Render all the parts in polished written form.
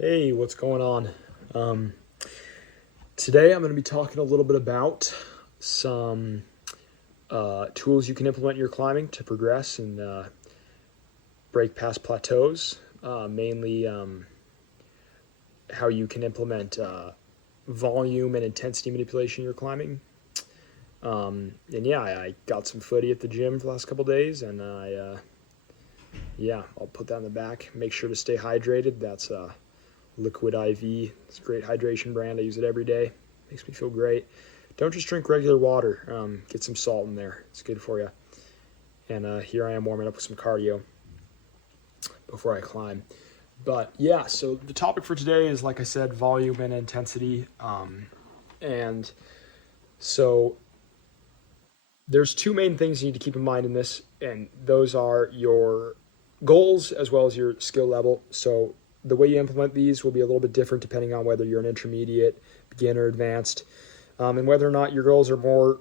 Hey, what's going on? Um, Today I'm going to be talking a little bit about some tools you can implement in your climbing to progress and break past plateaus. Mainly how you can implement volume and intensity manipulation in your climbing. And yeah, I got some footy at the gym for the last couple days, and I'll put that in the back. Make sure to stay hydrated. That's Liquid IV. It's a great hydration brand. I use it every day. Makes me feel great. Don't just drink regular water. Get some salt in there. It's good for you. And here I am warming up with some cardio before I climb. But yeah, so the topic for today is, like I said, volume and intensity. And so there's two main things you need to keep in mind in this, and those are your goals as well as your skill level. So the way you implement these will be a little bit different depending on whether you're an intermediate, beginner, advanced, and whether or not your goals are more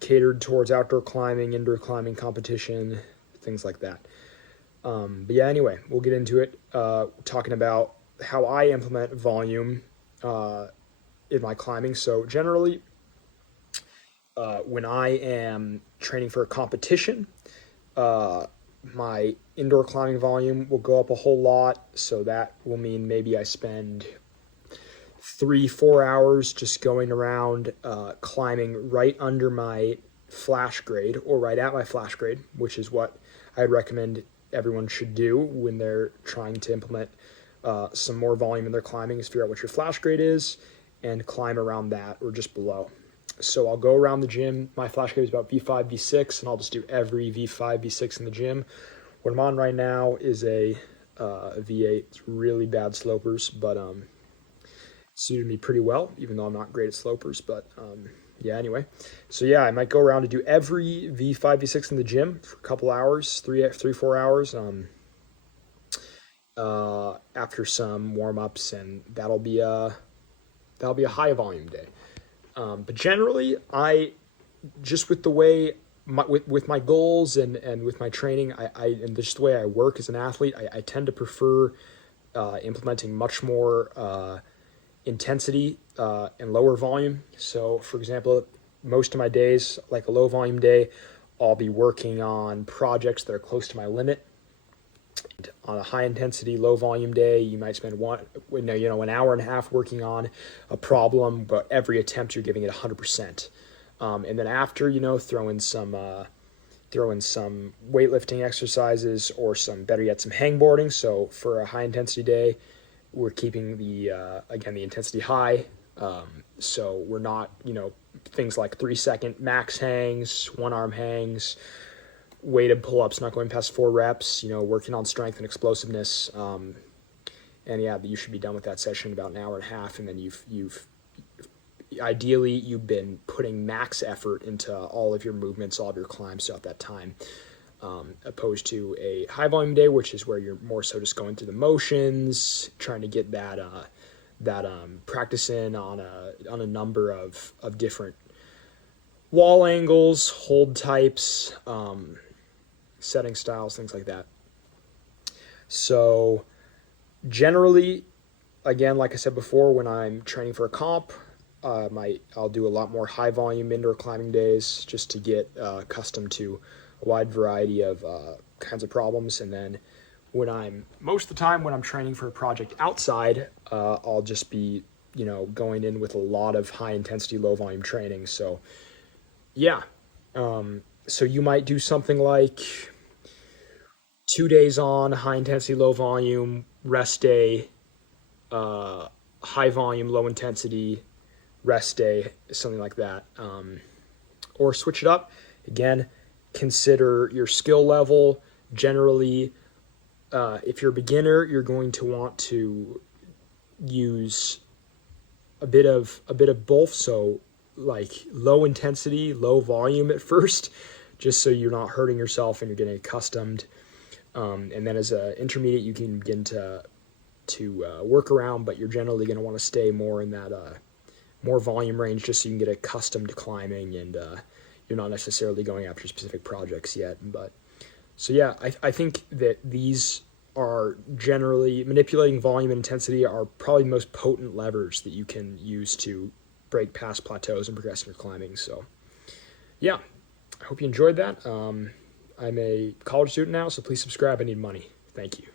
catered towards outdoor climbing, indoor climbing competition, things like that. But yeah, anyway, we'll get into it, talking about how I implement volume in my climbing. So generally, when I am training for a competition, my indoor climbing volume will go up a whole lot. So that will mean maybe I spend 3-4 hours just going around climbing right under my flash grade or right at my flash grade, which is what I'd recommend everyone should do when they're trying to implement some more volume in their climbing, is figure out what your flash grade is and climb around that or just below. So I'll go around the gym. My flash grade is about V5, V6, and I'll just do every V5, V6 in the gym. What I'm on right now is a V8. It's really bad slopers, but suited me pretty well, even though I'm not great at slopers. But anyway. So yeah, I might go around to do every V5, V6 in the gym for a couple hours, 4 hours. After some warm-ups, and that'll be a high volume day. But generally, I just with the way with my goals and with my training, and just the way I work as an athlete, I tend to prefer implementing much more intensity and lower volume. So, for example, most of my days, like a low volume day, I'll be working on projects that are close to my limit. On a high intensity, low volume day, you might spend an hour and a half working on a problem, but every attempt you're giving it 100%. And then after, throw in some weightlifting exercises or better yet, some hangboarding. So for a high intensity day, we're keeping the intensity high. So we're not, things like 3-second max hangs, one arm hangs, weighted pull-ups, not going past 4 reps, working on strength and explosiveness. And yeah, you should be done with that session in about an hour and a half. And then you've been putting max effort into all of your movements, all of your climbs throughout that time. Opposed to a high volume day, which is where you're more so just going through the motions, trying to get that practice in on a number of different wall angles, hold types, setting styles, things like that. So generally, again, like I said before, when I'm training for a comp, I'll do a lot more high volume indoor climbing days just to get accustomed to a wide variety of kinds of problems. And then most of the time when I'm training for a project outside, I'll just be, going in with a lot of high intensity, low volume training. So yeah. So you might do something like 2 days on, high intensity, low volume, rest day, high volume, low intensity, rest day, something like that. Or switch it up. Again, consider your skill level. Generally, if you're a beginner, you're going to want to use a bit of both. So like low intensity, low volume at first, just so you're not hurting yourself and you're getting accustomed. And then as an intermediate, you can begin to work around, but you're generally going to want to stay more in that more volume range, just so you can get accustomed to climbing, and you're not necessarily going after specific projects yet. But so yeah, I think that these are generally manipulating volume and intensity are probably the most potent levers that you can use to break past plateaus and progress in your climbing. So yeah, I hope you enjoyed that. I'm a college student now, so please subscribe. I need money. Thank you.